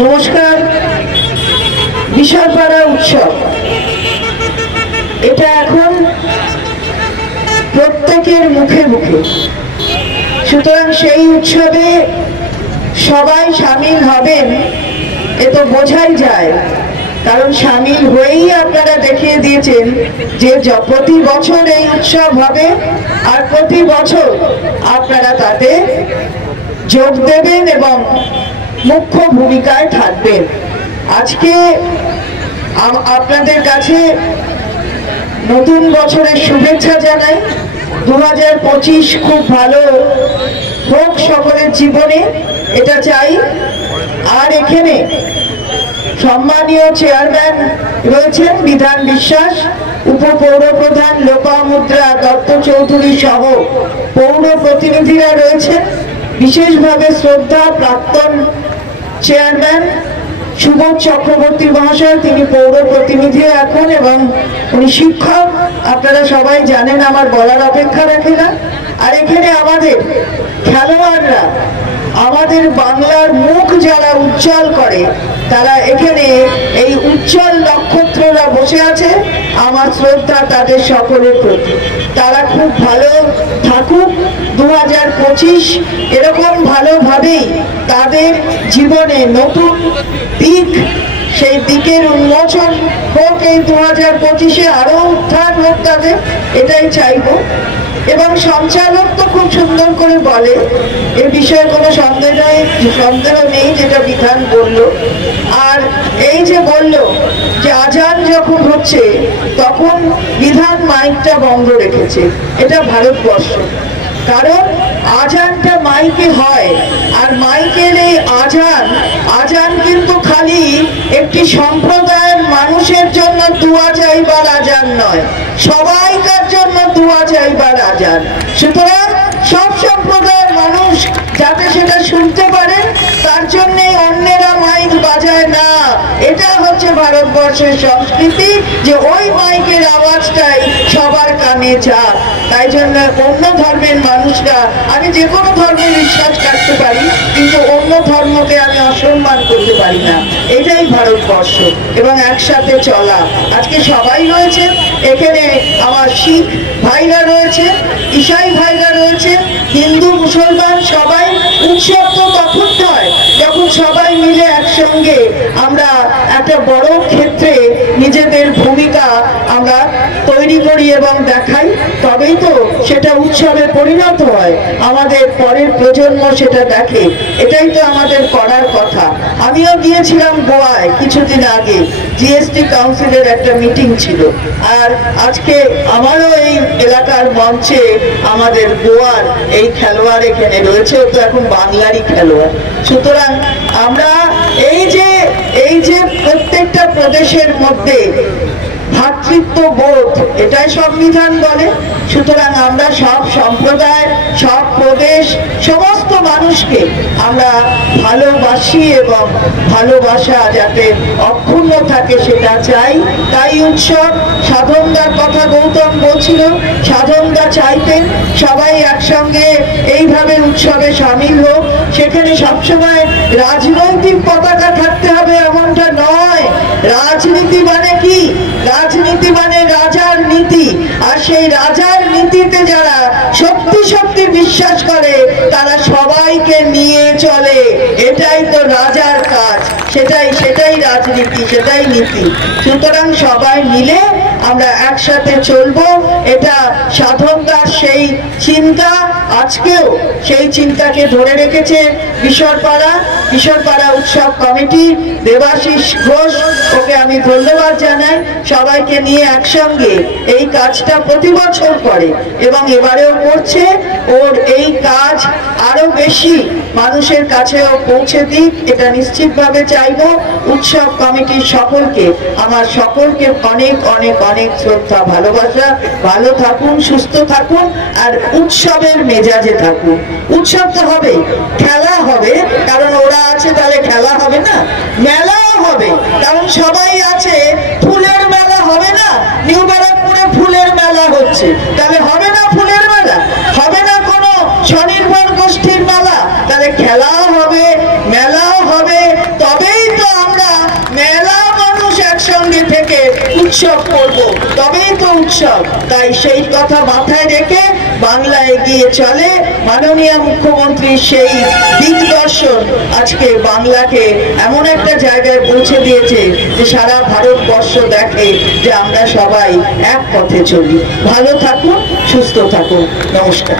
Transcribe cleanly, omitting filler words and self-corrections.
নমস্কার। বিশালপাড়া উৎসব এটা এখন প্রত্যেকের মুখে মুখে, সুতরাং সেই উৎসবে সবাই সামিল হবেন এ তো বোঝাই যায়, কারণ সামিল হয়েই আপনারা দেখিয়ে দিয়েছেন যে প্রতি বছর এই উৎসব হবে আর প্রতি বছর আপনারা তাতে যোগ দেবেন এবং মুখ্য ভূমিকায় থাকবেন। আজকে আপনাদের কাছে নতুন বছরের শুভেচ্ছা জানাই। 2025 খুব ভালো হোক সকলের জীবনে, এটা চাই। আর এখানে সম্মানীয় চেয়ারম্যান রয়েছেন বিধান বিশ্বাস, উপপৌরপ্রধান লোপামুদ্রা দত্ত চৌধুরী সহ পৌর প্রতিনিধিরা রয়েছেন। বিশেষভাবে শ্রদ্ধা প্রাক্তন চেয়ারম্যান সুবোধ চক্রবর্তী মহাশয়, তিনি পৌর প্রতিনিধি এখন এবং উনি শিক্ষক, আপনারা সবাই জানেন, আমার বলার অপেক্ষা রাখে না। আর এখানে আমাদের খেলোয়াড়রা, আমাদের বাংলার মুখ যারা উজ্জ্বল করে, তারা এখানে এই উজ্জ্বল নক্ষত্ররা বসে আছে। আমার শ্রদ্ধা তাদের সকলের প্রতি। তারা খুব ভালো থাকুক। 2025 এরকম ভালোভাবেই তাদের জীবনে নতুন দিক, সেই দিকের উন্মোচন হোক। এই 2025-এ আরো উত্থান হোক তাদের, এটাই চাইব। এবং সঞ্চালক তো খুব সুন্দর করে বলে, এ বিষয়ে কোনো সন্দেহ নেই যেটা বিধান বলল। আর এই যে বলল যে আজান যখন হচ্ছে তখন বিধান মাইকটা বন্ধ রেখেছে, এটা ভারতবর্ষ। কারণ আজানটা মাইকে হয়, আর মাইকের এই আজান কিন্তু খালি একটি সম্প্রদায়ের মানুষের জন্য দুয়া চাইবার আজান নয়, সবাইকার জন্য দুয়া চাইবার আজান। সুতরাং সব সম্প্রদায়ের মানুষ যাতে সেটা শুনতে পারেন, তার জন্য অন্যেরা মাইক বাজায় না। এটা হচ্ছে ভারতবর্ষের সংস্কৃতি, যে ওই মাইকের আওয়াজটাই সবার কানে যাক। তাই জন্য অন্য ধর্মের মানুষরা, আমি যে কোনো ধর্মে বিশ্বাস করতে পারি, কিন্তু অন্য ধর্মকে আমি অসম্মান করতে পারি না। এটাই ভারতবর্ষ এবং একসাথে চলা। আজকে সবাই রয়েছে এখানে, আমার শিখ ভাইরা রয়েছে, ঈসাই ভাইরা রয়েছে, হিন্দু মুসলমান সবাই। উৎসব তো তখন হয় যখন সবাই মিলে একসঙ্গে আমরা একটা বড় ক্ষেত্রে নিজেদের ভূমিকা আমরা তৈরি করি এবং দেখাই, তবেই তো সেটা উৎসবে পরিণত হয়, আমাদের পরের প্রজন্ম সেটা দেখে। এটাই তো আমাদের করার কথা। আমিও গিয়েছিলাম গোয়ায় কিছুদিন আগে, জিএসটি কাউন্সিলের একটা মিটিং ছিল। আর আজকে আমারও এই এলাকার মঞ্চে আমাদের গোয়ার এই খেলোয়াড় এখানে রয়েছে, তো এখন বাংলারই খেলোয়াড়। সুতরাং আমরা এই যে প্রত্যেকটা প্রদেশের মধ্যে ভ্রাতৃত্ববোধ, এটাই সংবিধান বলে। সুতরাং আমরা সব সম্প্রদায়, সব প্রদেশ, সমস্ত মানুষকে আমরা ভালোবাসি এবং ভালোবাসা যাতে অক্ষুণ্ণ থাকে সেটা চাই। তাই উৎসব, সাধনদার কথা গৌতম বলছিল, সাধনদা চাইতেন সবাই একসঙ্গে এইভাবে উৎসবে সামিল হোক। সেখানে সবসময় রাজনৈতিক পতাকা থাকতে হবে এমনটা নয়। রাজনীতি মানে কি? রাজনীতি মানে রাজার নীতি, আর সেই রাজার নীতিতে যারা সত্যি সত্যি বিশ্বাস করে তারা সবাইকে নিয়ে চলে। এটাই তো রাজার কাজ, সেটাই রাজনীতি, সেটাই নীতি। সুতরাং সবাই মিলে আমরা একসাথে চলবো, এটা সাধনদার সেই চিন্তা। আজকেও সেই চিন্তাকে ধরে রেখেছে বিশালপাড়া উৎসব কমিটি। দেবাশিস ঘোষ, ওকে আমি ধন্যবাদ জানাই। সবাইকে নিয়ে একসঙ্গে এই কাজটা প্রতি বছর করে এবং এবারেও করছে। ওর এই কাজ আরো বেশি মানুষের কাছেও পৌঁছে দিক, এটা নিশ্চিতভাবে চাইব। উৎসব কমিটির সকলকে, আমার সকলকে অনেক অনেক অনেক শ্রদ্ধা, ভালোবাসা। ভালো থাকুন, সুস্থ থাকুন, আর উৎসবের মেজাজে থাকুন। উৎসব তো হবে, খেলা হবে, কারণ ওরা আছে, তাহলে খেলা হবে না? মেলাও হবে, কারণ সবাই আছে। ফুলের মেলা হবে না? নিউ ব্যারাকপুরে ফুলের মেলা হচ্ছে, তাহলে হবে না ফুলের মেলা? হবে না কোনো স্বনির্ভর গোষ্ঠীর মেলা? তাহলে খেলাও হবে, মেলাও হবে, তবেই উৎসব করব, তবেই তো উৎসব। তাই সেই কথা মাথায় রেখে বাংলা এগিয়ে চলে। মাননীয় মুখ্যমন্ত্রীর সেই দিগদর্শন আজকে বাংলাকে এমন একটা জায়গায় পৌঁছে দিয়েছে যে সারা ভারতবর্ষ দেখে যে আমরা সবাই এক পথে চলি। ভালো থাকুন, সুস্থ থাকুন, নমস্কার।